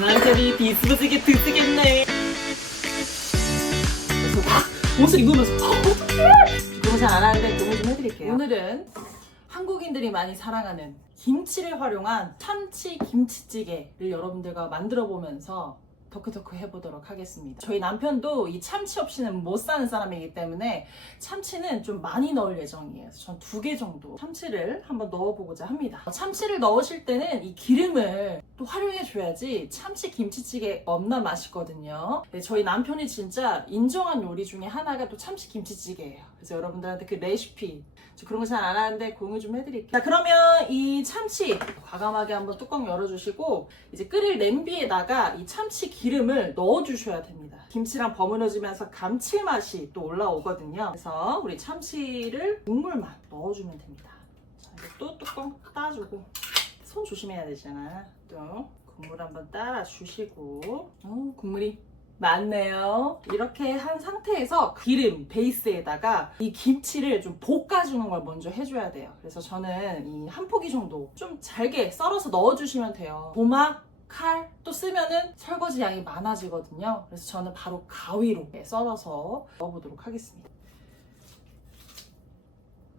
남편이 비스무지게 드시겠네. 그래서 막 옷을 입으면서 어, 어떡해! 그런 거잘안 하는데 그거 좀 해드릴게요. 오늘은 한국인들이 많이 사랑하는 김치를 활용한 참치 김치찌개를 여러분들과 만들어 보면서 덕후덕후 해보도록 하겠습니다. 저희 남편도 이 참치 없이는 못 사는 사람이기 때문에 참치는 좀 많이 넣을 예정이에요. 전 두 개 정도 참치를 한번 넣어보고자 합니다. 참치를 넣으실 때는 이 기름을 또 활용해 줘야지 참치 김치찌개 없나 맛있거든요. 네, 저희 남편이 진짜 인정한 요리 중에 하나가 또 참치 김치찌개예요. 그래서 여러분들한테 그 레시피 저 그런 거 잘 안 하는데 공유 좀 해드릴게요. 자 그러면 이 참치 과감하게 한번 뚜껑 열어주시고 이제 끓일 냄비에다가 이 참치 기름을 넣어주셔야 됩니다. 김치랑 버무려지면서 감칠맛이 또 올라오거든요. 그래서 우리 참치를 국물만 넣어주면 됩니다. 자 이제 또 뚜껑 따주고 손 조심해야 되잖아. 또 국물 한번 따라 주시고 어, 국물이 많네요. 이렇게 한 상태에서 기름 베이스에다가 이 김치를 좀 볶아주는 걸 먼저 해줘야 돼요. 그래서 저는 이 한 포기 정도 좀 잘게 썰어서 넣어주시면 돼요. 도마, 칼 또 쓰면은 설거지 양이 많아지거든요. 그래서 저는 바로 가위로 썰어서 넣어보도록 하겠습니다.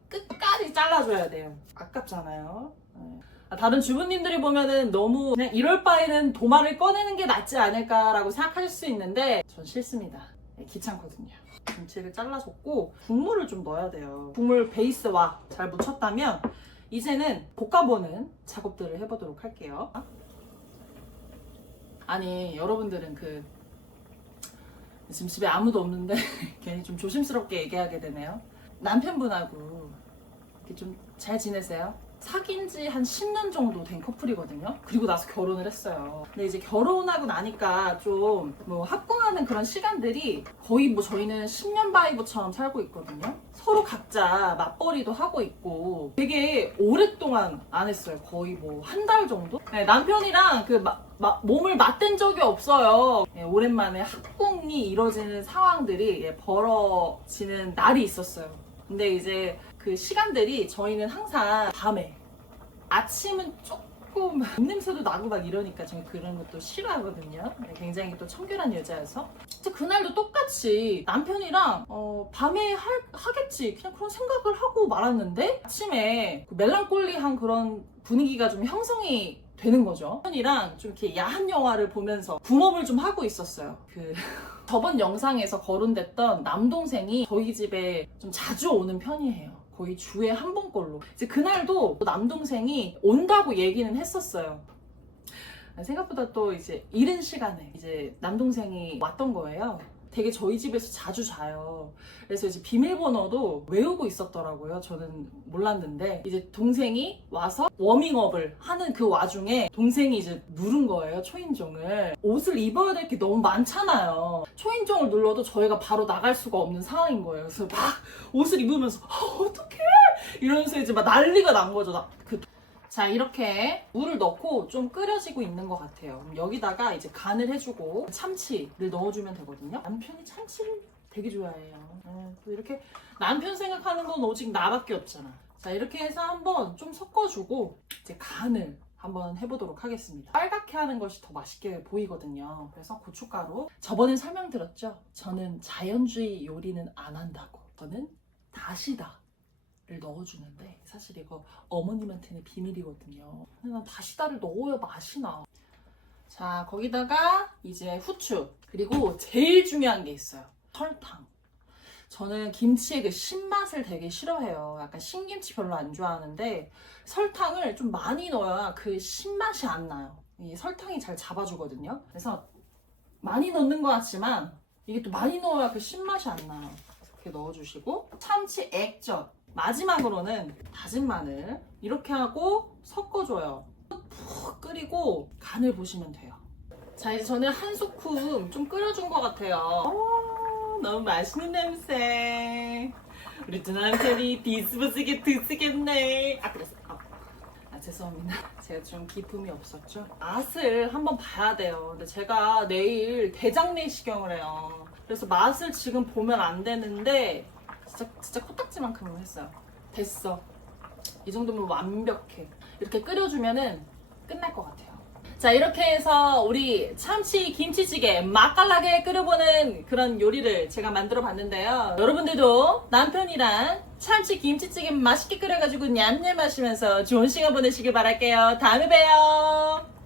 끝까지 잘라줘야 돼요. 아깝잖아요. 다른 주부님들이 보면은 너무 그냥 이럴 바에는 도마를 꺼내는 게 낫지 않을까라고 생각하실 수 있는데 전 싫습니다. 네, 귀찮거든요. 김치를 잘라줬고 국물을 좀 넣어야 돼요. 국물 베이스와 잘 묻혔다면 이제는 볶아보는 작업들을 해보도록 할게요. 아니 여러분들은 그 지금 집에 아무도 없는데 괜히 좀 조심스럽게 얘기하게 되네요. 남편분하고 이렇게 좀 잘 지내세요? 사귄 지 한 10년 정도 된 커플이거든요. 그리고 나서 결혼을 했어요. 근데 이제 결혼하고 나니까 좀 뭐 합궁하는 그런 시간들이 거의 뭐 저희는 10년 바이브처럼 살고 있거든요. 서로 각자 맞벌이도 하고 있고 되게 오랫동안 안 했어요. 거의 뭐 한 달 정도? 네, 남편이랑 그 마- 마- 몸을 맞댄 적이 없어요. 예, 오랜만에 합궁이 이뤄지는 상황들이 예, 벌어지는 날이 있었어요. 근데 이제 그 시간들이 저희는 항상 밤에 아침은 조금 입냄새도 나고 막 이러니까 저는 그런 것도 싫어하거든요. 네, 굉장히 또 청결한 여자여서. 진짜 그날도 똑같이 남편이랑 어, 밤에 할- 하겠지 그냥 그런 생각을 하고 말았는데 아침에 그 멜랑콜리한 그런 분위기가 좀 형성이 되는 거죠. 남편이랑 좀 이렇게 야한 영화를 보면서 붐업을 좀 하고 있었어요. 그 저번 영상에서 거론됐던 남동생이 저희 집에 좀 자주 오는 편이에요. 거의 주에 한 번꼴로. 이제 그날도 남동생이 온다고 얘기는 했었어요. 생각보다 또 이제 이른 시간에 이제 남동생이 왔던 거예요. 되게 저희 집에서 자주 자요. 그래서 이제 비밀번호도 외우고 있었더라고요. 저는 몰랐는데 이제 동생이 와서 워밍업을 하는 그 와중에 동생이 이제 누른 거예요. 초인종을. 옷을 입어야 될 게 너무 많잖아요. 초인종을 눌러도 저희가 바로 나갈 수가 없는 상황인 거예요. 그래서 막 옷을 입으면서 아, 어떡해! 이러면서 이제 막 난리가 난 거죠. 나- 그 자 이렇게 물을 넣고 좀 끓여지고 있는 것 같아요. 여기다가 이제 간을 해주고 참치를 넣어주면 되거든요. 남편이 참치를 되게 좋아해요. 네, 또 이렇게 남편 생각하는 건 오직 나밖에 없잖아. 자 이렇게 해서 한번 좀 섞어주고 이제 간을 한번 해보도록 하겠습니다. 빨갛게 하는 것이 더 맛있게 보이거든요. 그래서 고춧가루. 저번에 설명드렸죠? 저는 자연주의 요리는 안 한다고. 저는 다시다. 를 넣어주는데 사실 이거 어머님한테는 비밀이거든요. 근데 난 다시다를 넣어야 맛이 나. 자 거기다가 이제 후추 그리고 제일 중요한 게 있어요. 설탕. 저는 김치의 그 신맛을 되게 싫어해요. 약간 신김치 별로 안 좋아하는데 설탕을 좀 많이 넣어야 그 신맛이 안 나요. 이 설탕이 잘 잡아주거든요. 그래서 많이 넣는 것 같지만 이게 또 많이 넣어야 그 신맛이 안 나요. 이렇게 넣어주시고 참치 액젓 마지막으로는 다진 마늘 이렇게 하고 섞어줘요. 푹 끓이고 간을 보시면 돼요. 자 이제 저는 한 소금 좀 끓여준 것 같아요. 어, 너무 맛있는 냄새. 우리 두 남편이 비스무지게 드시겠네. 아 그랬어. 아, 아, 죄송합니다. 제가 좀 기품이 없었죠. 맛을 한번 봐야 돼요. 근데 제가 내일 대장 내시경을 해요. 그래서 맛을 지금 보면 안 되는데 진짜 진짜 코딱지만큼은 했어요. 됐어. 이 정도면 완벽해. 이렇게 끓여주면은 끝날 것 같아요. 자, 이렇게 해서 우리 참치 김치찌개 맛깔나게 끓여보는 그런 요리를 제가 만들어 봤는데요. 여러분들도 남편이랑 참치 김치찌개 맛있게 끓여가지고 냠냠 하시면서 좋은 시간 보내시길 바랄게요. 다음에 봬요.